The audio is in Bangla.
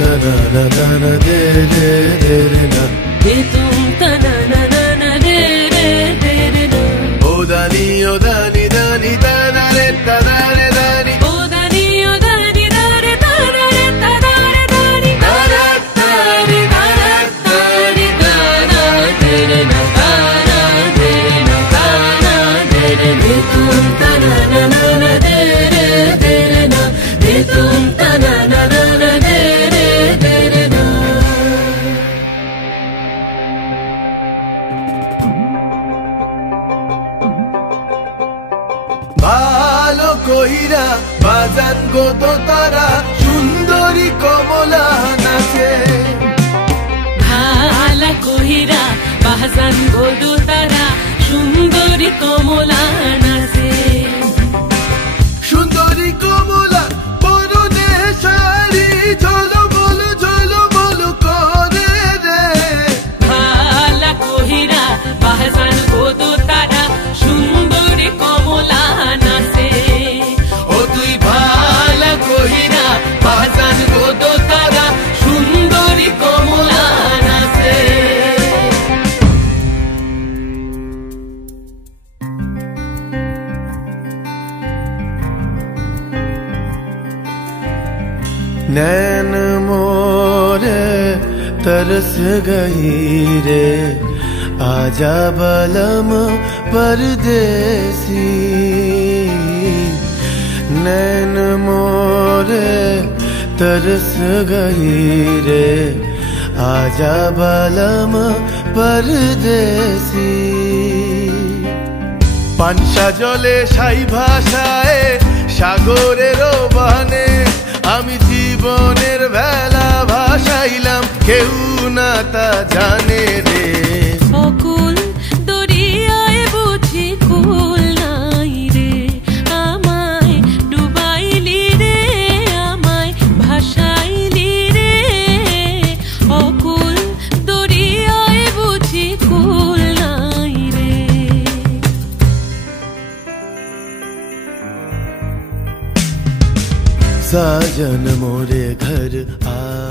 तना ना तना दे रे दे रे ना दे तुम तना ना ना ना दे रे दे रे ना ओ दानी दानी तना रे तना रे दानी ओ दानी दारे तना रे तना रे दानी तारा तारी तारा तारी तारा दे रे ना तारा दे रे ना तारा दे रे दे तुम तना ना ना ना दे रे दे रे ना दे तुम तना ना ना ना दे रे दे रे ना ভালো কইরা বাজান গো তো তারা সুন্দরী কমলা নাচে ভালা কহিরা বাজান গো তো তারা সুন্দরী কমলা নাচে সুন্দরী কমলা পরনে শাড়ি ঝলো বলো করে রে ভালা কহিরা বাজান গো তো তারা সুন্দরী কমলা নাচে ও তুই ভালো কইরা বাজান গো তো তারা সুন্দরী কমলা নাচে नैन मोरे तरस गई रे आजा बलम परदेसी नैन मोरे तरस गई रे आजा बलम परदेसी পানসা জলে সাই ভাষায় সাগরের বানে আমি জীবনের ভেলা ভাসাইলাম কেউ না তা জানে রে অকুল দরিয়ায় বুঝি কুল নাই রে আমায় ডুবাইলি রে আমায় ভাসাইলি রে অকুল দরিয়ায় বুঝি কুল নাই রে साजन मोरे घर आ